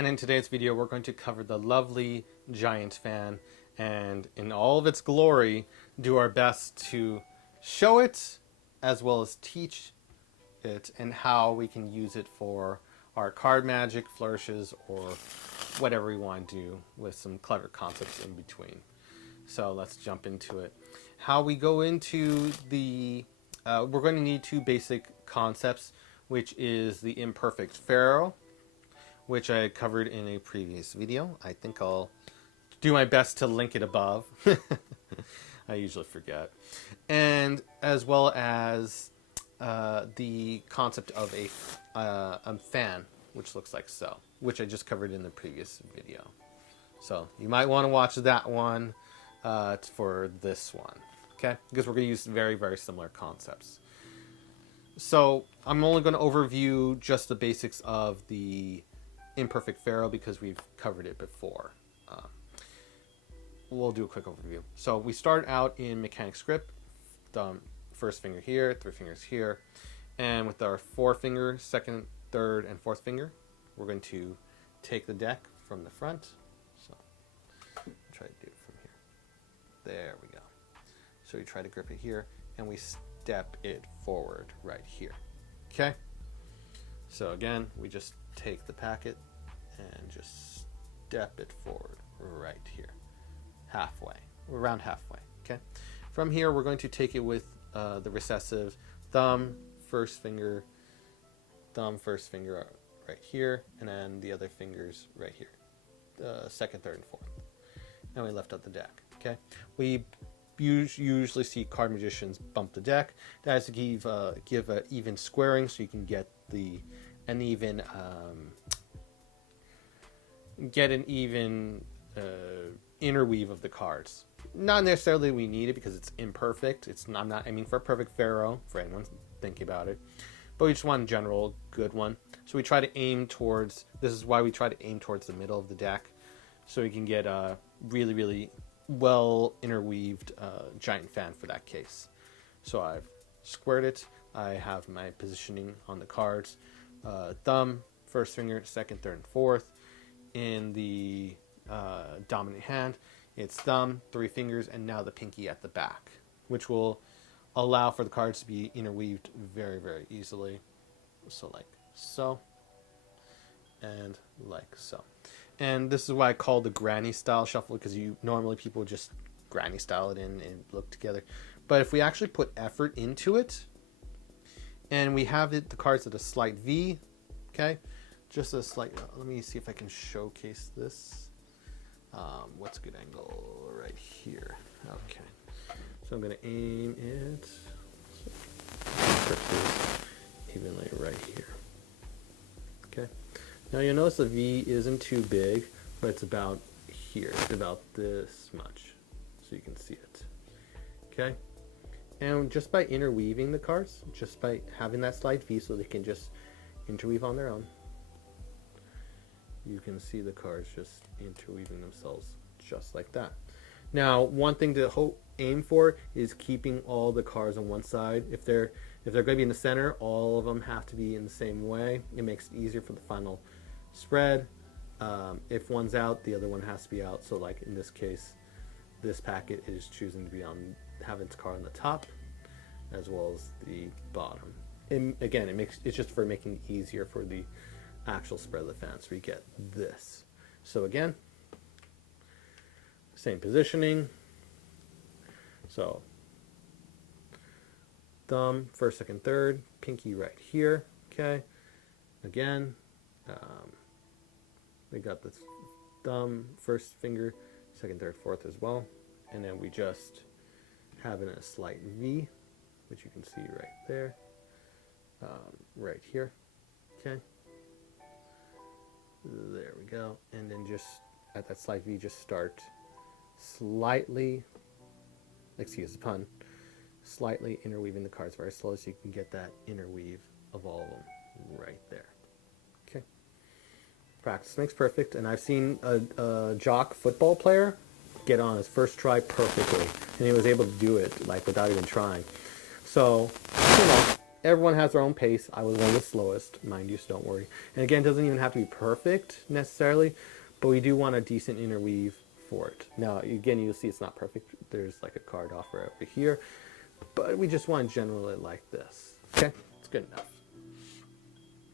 And in today's video, we're going to cover the lovely giant fan and in all of its glory, do our best to show it as well as teach it and how we can use it for our card magic, flourishes, or whatever we want to do with some clever concepts in between. So let's jump into it. How we go into the, we're going to need two basic concepts, which is the imperfect pharaoh, which I covered in a previous video. I think I'll do my best to link it above. I usually forget. And as well as the concept of a fan, which looks like so, which I just covered in the previous video. So you might want to watch that one for this one, okay? Because we're going to use very, very similar concepts. So I'm only going to overview just the basics of the imperfect pharaoh because we've covered it before. We'll do a quick overview. So we start out in mechanic script, thumb, first finger here, three fingers here, and with our forefinger, second, third, and fourth finger, we're going to take the deck from the front. So try to do it from here. There we go. So we try to grip it here, and we step it forward right here. Okay? So again, we just take the packet and just step it forward right here. Halfway, around halfway, okay? From here, we're going to take it with the recessive thumb, first finger right here, and then the other fingers right here, second, third, and fourth. And we lift up the deck, okay? We usually see card magicians bump the deck. That is to give an even squaring so you can get an even interweave of the cards. Not necessarily we need it because it's imperfect. I'm not aiming for a perfect pharaoh for anyone thinking about it, but we just want a general good one. So we try to aim towards, this is why we try to aim towards the middle of the deck, so we can get a really, really well interweaved giant fan for that case. So I've squared it. I have my positioning on the cards. Thumb, first finger, second, third, and fourth. In the dominant hand, it's thumb, three fingers, and now the pinky at the back, which will allow for the cards to be interweaved very, very easily. So like so, and like so. And this is why I call the granny style shuffle, because normally people just granny style it in and look together. But if we actually put effort into it, and we have the cards at a slight V, okay? Just a slight, let me see if I can showcase this. What's a good angle? Right here. Okay. So I'm going to aim it evenly right here. Okay. Now you'll notice the V isn't too big, but it's about here. It's about this much. So you can see it. Okay. And just by interweaving the cards, just by having that slight V so they can just interweave on their own, you can see the cards just interweaving themselves just like that. Now, one thing to aim for is keeping all the cards on one side. If they're going to be in the center, all of them have to be in the same way. It makes it easier for the final spread. If one's out, the other one has to be out. So like in this case, this packet is choosing to be have its card on the top as well as the bottom. And again, it's just for making it easier for the actual spread of the fan. So we get this. So again, same positioning. So thumb, first, second, third, pinky right here. Okay. Again, we got the thumb, first finger, second, third, fourth as well. And then we just have it in a slight V, which you can see right there, right here. Okay. There we go. And then just at that slight V, just start slightly, excuse the pun, slightly interweaving the cards very slowly so you can get that interweave of all of them right there. Okay. Practice makes perfect. And I've seen a jock football player get on his first try perfectly. And he was able to do it like without even trying. So, you know, everyone has their own pace. I was one of the slowest, mind you, so don't worry. And again, it doesn't even have to be perfect necessarily, but we do want a decent interweave for it. Now, again, you'll see it's not perfect. There's like a card off right over here, but we just want to generally like this. Okay, it's good enough.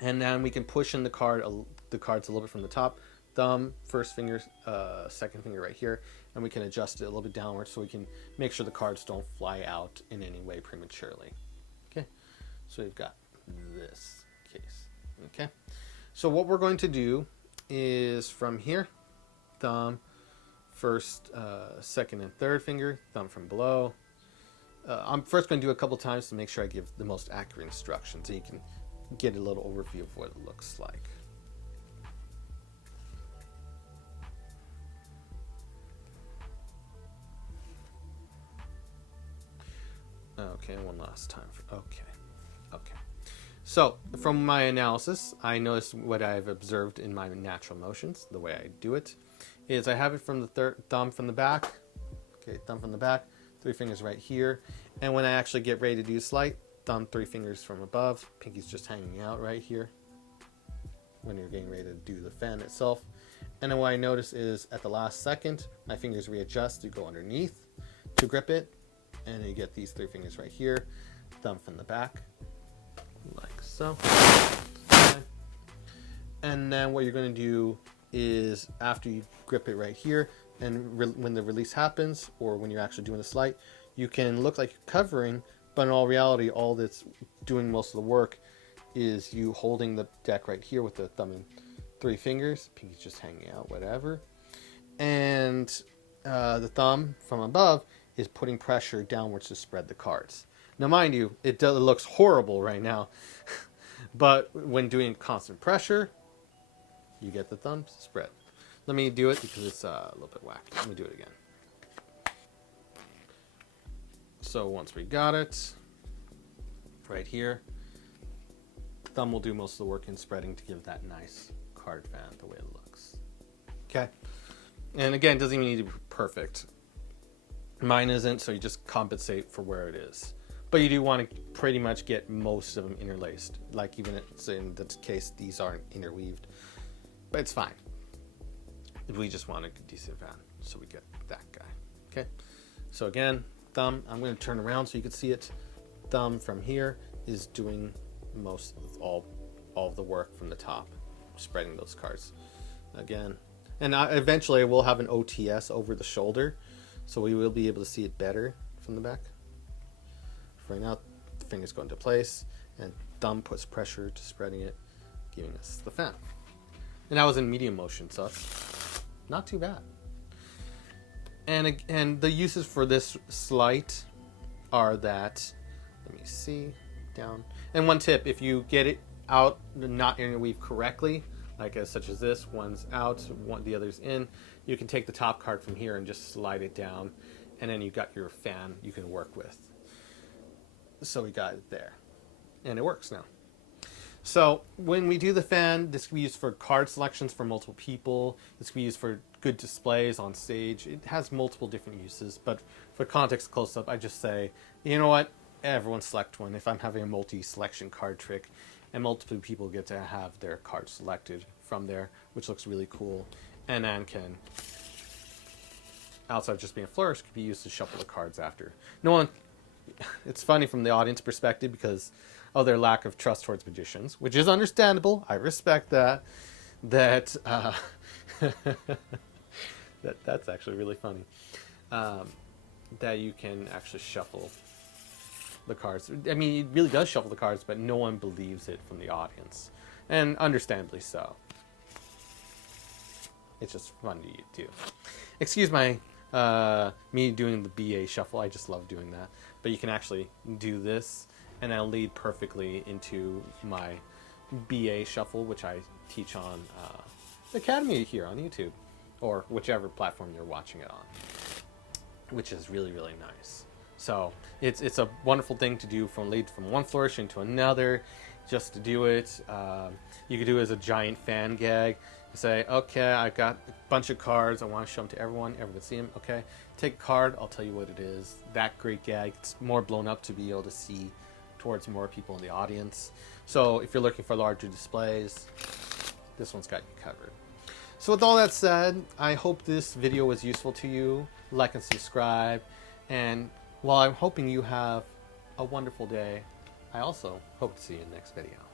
And then we can push in the cards a little bit from the top. Thumb, first finger, second finger right here, and we can adjust it a little bit downward so we can make sure the cards don't fly out in any way prematurely. Okay, so we've got this case. Okay, so what we're going to do is from here, thumb, first, second, and third finger, thumb from below. I'm first going to do a couple times to make sure I give the most accurate instructions so you can get a little overview of what it looks like. Okay, one last time. Okay. So, from my analysis, I noticed what I've observed in my natural motions, the way I do it, is I have it from the thumb from the back. Okay, thumb from the back, 3 fingers right here. And when I actually get ready to do slight, thumb 3 fingers from above, pinky's just hanging out right here when you're getting ready to do the fan itself. And then what I notice is at the last second, my fingers readjust to go underneath to grip it. And you get these 3 fingers right here, thumb from the back, like so. Okay. And then what you're going to do is after you grip it right here, and when the release happens, or when you're actually doing the slight, you can look like you're covering, but in all reality, all that's doing most of the work is you holding the deck right here with the thumb and 3 fingers, pinky's just hanging out, whatever. And the thumb from above is putting pressure downwards to spread the cards. Now, mind you, it looks horrible right now, but when doing constant pressure, you get the thumb spread. Let me do it because it's a little bit wacky. Let me do it again. So once we got it, right here, thumb will do most of the work in spreading to give that nice card fan the way it looks. Okay. And again, it doesn't even need to be perfect. Mine isn't, so you just compensate for where it is. But you do want to pretty much get most of them interlaced. Like even in this case, these aren't interweaved. But it's fine. We just want a decent fan, so we get that guy. Okay. So again, thumb, I'm going to turn around so you can see it. Thumb from here is doing most of all of the work from the top, spreading those cards. Again, and eventually we'll have an OTS over the shoulder, so we will be able to see it better from the back. For right now, the fingers go into place, and thumb puts pressure to spreading it, giving us the fan. And that was in medium motion, so it's not too bad. And the uses for this slight are that, let me see, down. And one tip, if you get it out, not interweave correctly, like such as this, one's out, the other's in, you can take the top card from here and just slide it down, and then you've got your fan you can work with. So we got it there, and it works now. So when we do the fan, this can be used for card selections for multiple people. This can be used for good displays on stage. It has multiple different uses, but for context close-up, I just say, you know what? Everyone select one. If I'm having a multi-selection card trick, and multiple people get to have their card selected from there, which looks really cool, and then can, outside of just being a flourish, can be used to shuffle the cards after. No one, it's funny from the audience perspective because of their lack of trust towards magicians, which is understandable. I respect that. That's actually really funny. That you can actually shuffle the cards. I mean, it really does shuffle the cards, but no one believes it from the audience, and understandably so. It's just fun to do. Excuse my me doing the BA shuffle. I just love doing that. But you can actually do this, and that'll lead perfectly into my BA shuffle, which I teach on the Academy here on YouTube, or whichever platform you're watching it on, which is really, really nice. So it's a wonderful thing to do lead from one flourish into another, just to do it. You could do it as a giant fan gag. You say, okay, I've got a bunch of cards. I want to show them to everyone. Everyone see them. Okay, take a card. I'll tell you what it is. That great gag. It's more blown up to be able to see towards more people in the audience. So if you're looking for larger displays, this one's got you covered. So with all that said, I hope this video was useful to you. Like and subscribe. And while I'm hoping you have a wonderful day, I also hope to see you in the next video.